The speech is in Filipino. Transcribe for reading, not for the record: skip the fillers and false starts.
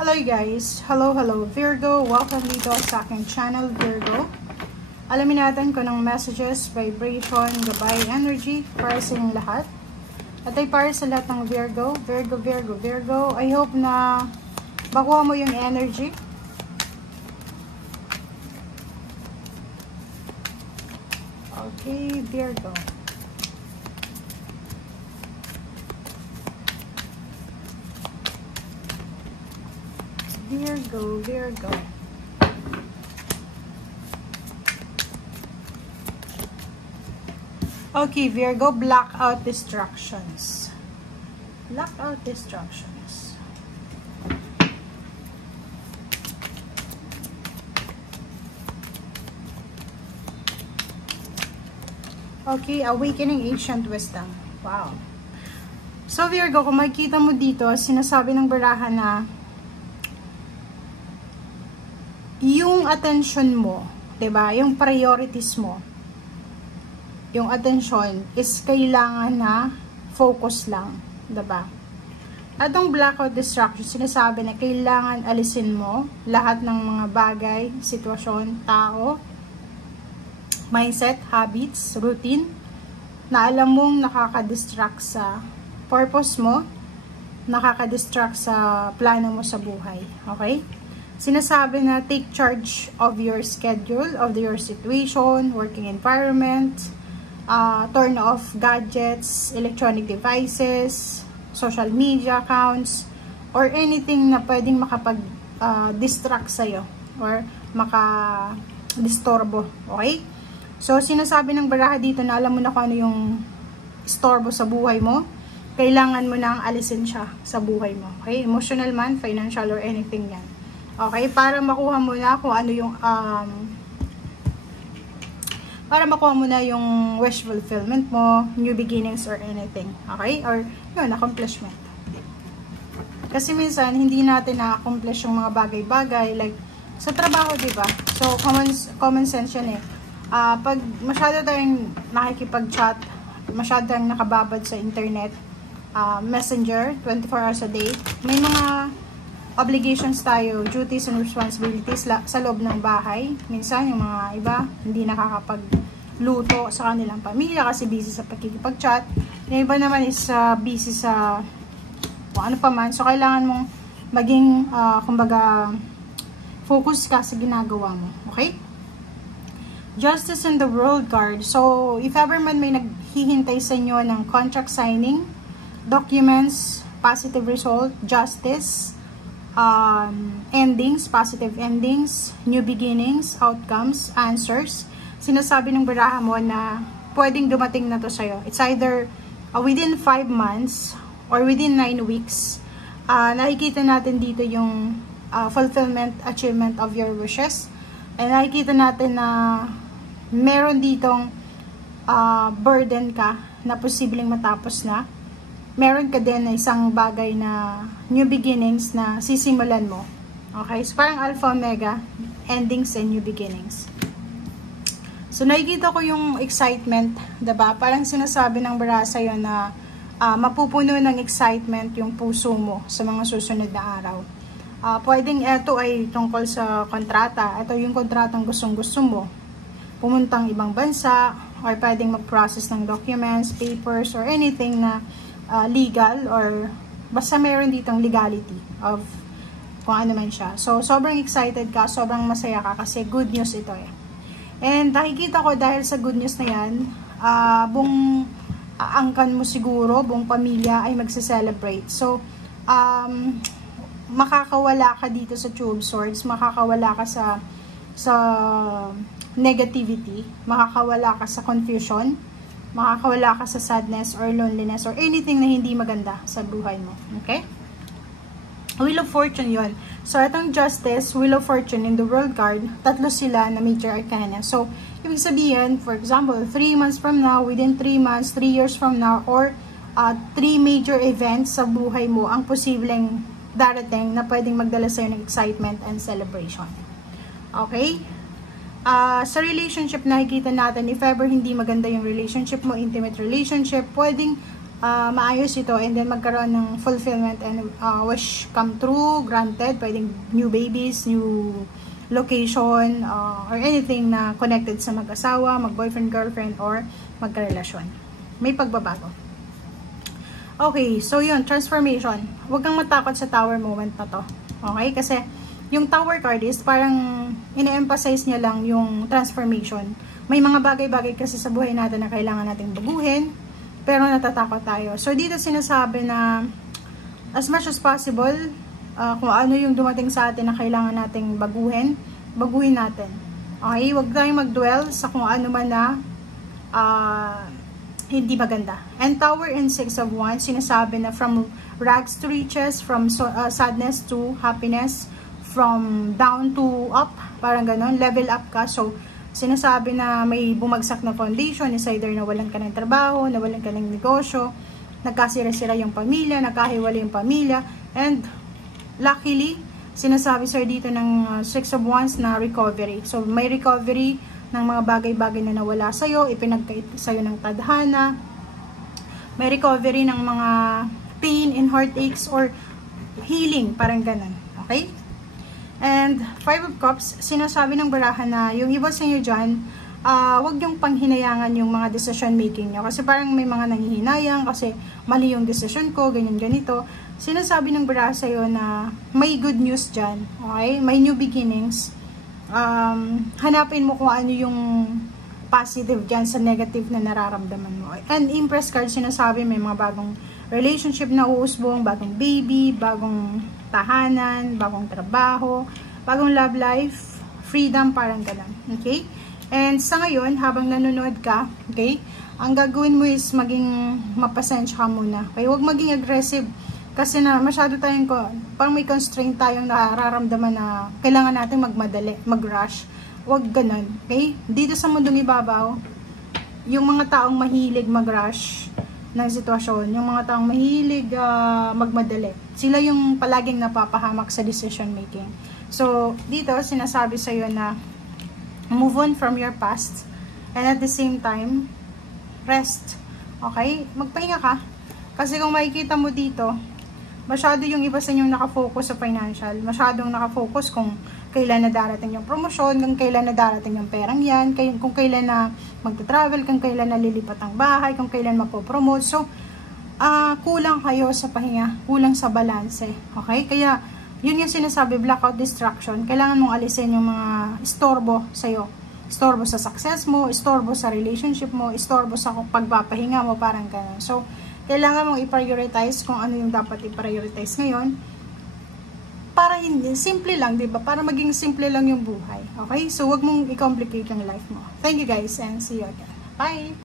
Hello guys! Hello Virgo! Welcome dito sa aking channel Virgo. Alamin natin kung anong messages, vibration, gabay, energy para sa inyong lahat. At ay para sa lahat ng Virgo. I hope na makuha mo yung energy. Okay, Virgo. Virgo. Okay, Virgo, blackout distractions. Okay, awakening ancient wisdom. Wow. So, Virgo, kung makikita mo dito, sinasabi ng baraha na yung attention mo, 'di ba? Yung priorities mo. Yung attention is kailangan na focus lang, 'di ba? At yung blackout distraction, sinasabi na kailangan alisin mo lahat ng mga bagay, sitwasyon, tao, mindset, habits, routine na alam mong nakaka-distract sa purpose mo, nakaka-distract sa plano mo sa buhay. Okay? Sinasabi na take charge of your schedule, of your situation, working environment, turn off gadgets, electronic devices, social media accounts, or anything na pwedeng makapag-distract sa'yo or maka-distorbo. Okay? So, sinasabi ng baraha dito na alam mo na kung ano yung istorbo sa buhay mo, kailangan mo nang alisin siya sa buhay mo. Okay? Emotional man, financial, or anything yan. Okay, para makuha mo na kung ano yung para makuha mo na yung wish fulfillment mo, new beginnings or anything. Okay? Or yun, accomplishment. Kasi minsan hindi natin na-accomplish yung mga bagay-bagay like sa trabaho, 'di ba? So common sense 'yan eh. Pag masyado tayong nakikipag-chat, masyado tayong nakababad sa internet, messenger 24 hours a day, may mga obligations tayo, duties and responsibilities sa loob ng bahay. Minsan, yung mga iba, hindi nakakapagluto sa kanilang pamilya kasi busy sa pagkikipag-chat. Yung iba naman is busy sa kung ano pa man. So, kailangan mong maging, kumbaga, focus ka sa ginagawa mo. Okay? Justice in the World card. So, if ever man may naghihintay sa inyo ng contract signing, documents, positive result, justice, endings, positive endings, new beginnings, outcomes, answers. Sinasabi ng baraha mo na pwedeng dumating na to sa'yo. It's either within 5 months or within 9 weeks. Nakikita natin dito yung fulfillment, achievement of your wishes. And nakikita natin na meron ditong burden ka na posibleng matapos na. Meron ka din na isang bagay na new beginnings na sisimulan mo. Okay? So, parang alpha, omega, endings and new beginnings. So, nakikita ko yung excitement, diba? Parang sinasabi ng baraha sa'yo na mapupuno ng excitement yung puso mo sa mga susunod na araw. Pwedeng ito ay tungkol sa kontrata. Ito yung kontratang gustong-gusto mo. Pumuntang ibang bansa, or pwedeng mag-process ng documents, papers, or anything na legal or basta meron ditong legality of kung ano man siya. So, sobrang excited ka, sobrang masaya ka kasi good news ito eh. And nakikita ko dahil sa good news na yan, buong angkan mo siguro, buong pamilya ay magse-celebrate. So, makakawala ka dito sa Two of Swords, makakawala ka sa negativity, makakawala ka sa confusion, makakawala ka sa sadness or loneliness or anything na hindi maganda sa buhay mo. Okay? Wheel of Fortune yun. So, itong Justice, Wheel of Fortune in the World card, tatlo sila na major arcana. So, ibig sabihin, for example, 3 months from now, within 3 months, 3 years from now, or 3 major events sa buhay mo ang posibleng darating na pwedeng magdala sa'yo ng excitement and celebration. Okay? Sa relationship, nakikita natin, if ever hindi maganda yung relationship mo, intimate relationship, pwedeng maayos ito and then magkaroon ng fulfillment and wish come true, granted. Pwedeng new babies, new location, or anything na connected sa mag-asawa, mag-boyfriend, girlfriend, or magkarelasyon. May pagbabago. Okay, so yun, transformation. Huwag kang matakot sa tower moment na to. Okay, kasi yung tower card is parang ine-emphasize niya lang yung transformation. May mga bagay-bagay kasi sa buhay natin na kailangan nating baguhin, pero natatakot tayo. So dito sinasabi na as much as possible, kung ano yung dumating sa atin na kailangan nating baguhin natin. Okay, huwag tayong mag-dwell sa kung ano man na hindi maganda. And Tower and Six of Wands, sinasabi na from rags to riches, from sadness to happiness, from down to up, parang ganon, level up ka. So, sinasabi na may bumagsak na foundation, is either nawalan ka ng trabaho, nawalan ka ng negosyo, nagkasira-sira yung pamilya, nagkahiwalay yung pamilya, and luckily, sinasabi sir dito ng Six of Wands na recovery. So, may recovery ng mga bagay-bagay na nawala sa'yo, ipinagkait sa'yo ng tadhana, may recovery ng mga pain and heartaches or healing, parang ganun. Okay? And Five of Cups, sinasabi ng barahan na yung iba sa inyo dyan, wag yung panghinayangan yung mga decision making nyo. Kasi parang may mga nanghihinayang kasi mali yung decision ko, ganyan ganito. Sinasabi ng barahan sa'yo na may good news dyan. Okay? May new beginnings. Hanapin mo kung ano yung positive dyan sa negative na nararamdaman mo. And Empress card, sinasabi may mga bagong relationship na uusbong, bagong baby, bagong tahanan, bagong trabaho, bagong love life, freedom, parang ganun. Okay? And sa ngayon, habang nanonood ka, okay, ang gagawin mo is maging mapasensya ka muna. Okay? Huwag maging aggressive kasi na masyado tayong, parang may constraint tayong nararamdaman na kailangan natin magmadali, mag-rush. Huwag ganun. Okay? Dito sa mundong ibabaw, yung mga taong mahilig mag-rush ng sitwasyon, yung mga taong mahilig magmadali, sila yung palaging napapahamak sa decision making. So, dito, sinasabi sa'yo na move on from your past and at the same time, rest. Okay? Magpahinga ka. Kasi kung makikita mo dito, masyado yung iba sa inyong nakafocus sa financial, masyadong nakafocus kung kailan na darating yung promosyon, kung kailan na darating yung perang yan, kung kailan na magta-travel, kung kailan na lilipat ang bahay, kung kailan mapopromote. So, kulang kayo sa pahinga, kulang sa balanse. Okay? Kaya, yun yung sinasabi, blackout distraction. Kailangan mong alisin yung mga istorbo sa'yo. Istorbo sa success mo, istorbo sa relationship mo, istorbo sa pagpapahinga mo, parang gano'n. So, kailangan mong i-prioritize kung ano yung dapat i-prioritize ngayon. Para hindi, simple lang, diba? Para maging simple lang yung buhay. Okay? So, wag mong i-complicate yung life mo. Thank you guys and see you again. Bye!